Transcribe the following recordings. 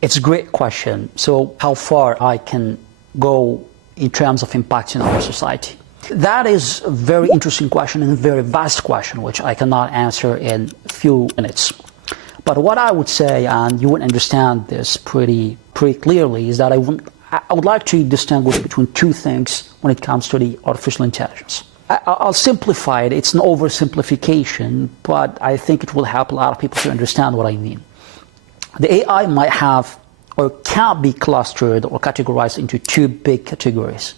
It's a great question. So how far I can go in terms of impacting our society? That is a very interesting question and a very vast question, which I cannot answer in a few minutes. But what I would say, and you would understand this pretty clearly, is that I would like to distinguish between two things when it comes to the artificial intelligence. I'll simplify it. It's an oversimplification, but I think it will help a lot of people to understand what I mean. The AI might have or can be clustered or categorized into two big categories.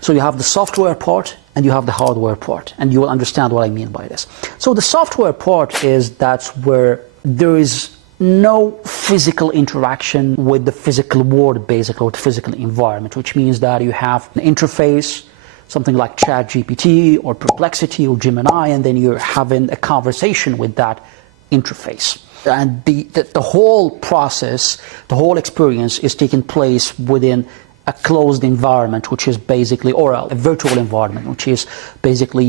So you have the software part and you have the hardware part, and you will understand what I mean by this. So the software part is that's where there is no physical interaction with the physical world, basically, with the physical environment, which means that you have an interface, something like ChatGPT or Perplexity or Gemini, and then you're having a conversation with that interface. And the whole process, the whole experience is taking place within a closed environment, which is basically, or a virtual environment, which is basically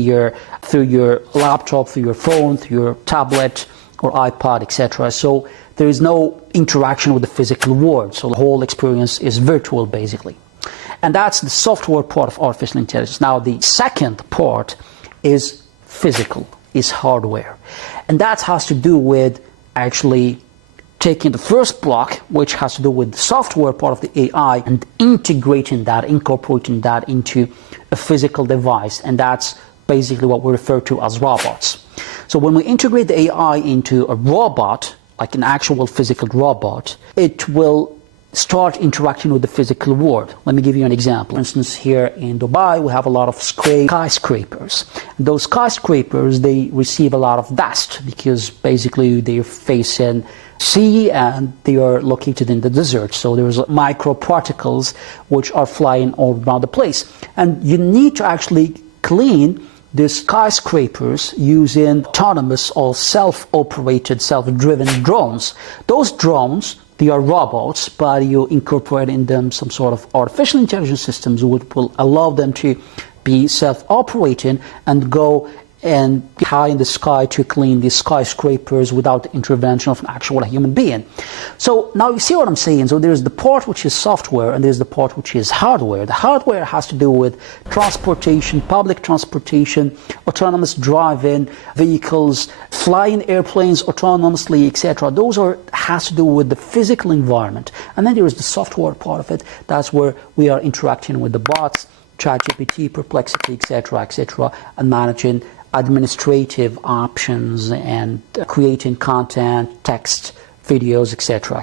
through your laptop, through your phone, through your tablet or iPod, etc. So there is no interaction with the physical world. So the whole experience is virtual, basically. And that's the software part of artificial intelligence. Now, the second part is physical, is hardware. And that has to do with actually taking the first block, which has to do with the software part of the AI, and integrating that, incorporating that into a physical device. And that's basically what we refer to as robots. So when we integrate the AI into a robot, like an actual physical robot, it will start interacting with the physical world. Let me give you an example. For instance, here in Dubai, we have a lot of skyscrapers. And those skyscrapers, they receive a lot of dust because basically they're facing sea and they are located in the desert. So there's microparticles which are flying all around the place. And you need to actually clean these skyscrapers using autonomous or self-operated, self-driven drones. Those drones, they are robots, but you incorporate in them some sort of artificial intelligence systems which will allow them to be self-operating and go and high in the sky to clean these skyscrapers without the intervention of an actual human being. So now you see what I'm saying. So there's the part which is software and there's the part which is hardware. The hardware has to do with transportation, public transportation, autonomous driving vehicles, flying airplanes autonomously, etc. Those has to do with the physical environment. And then there is the software part of it. That's where we are interacting with the bots, ChatGPT, Perplexity, etc., and managing administrative options and creating content, text, videos, etc.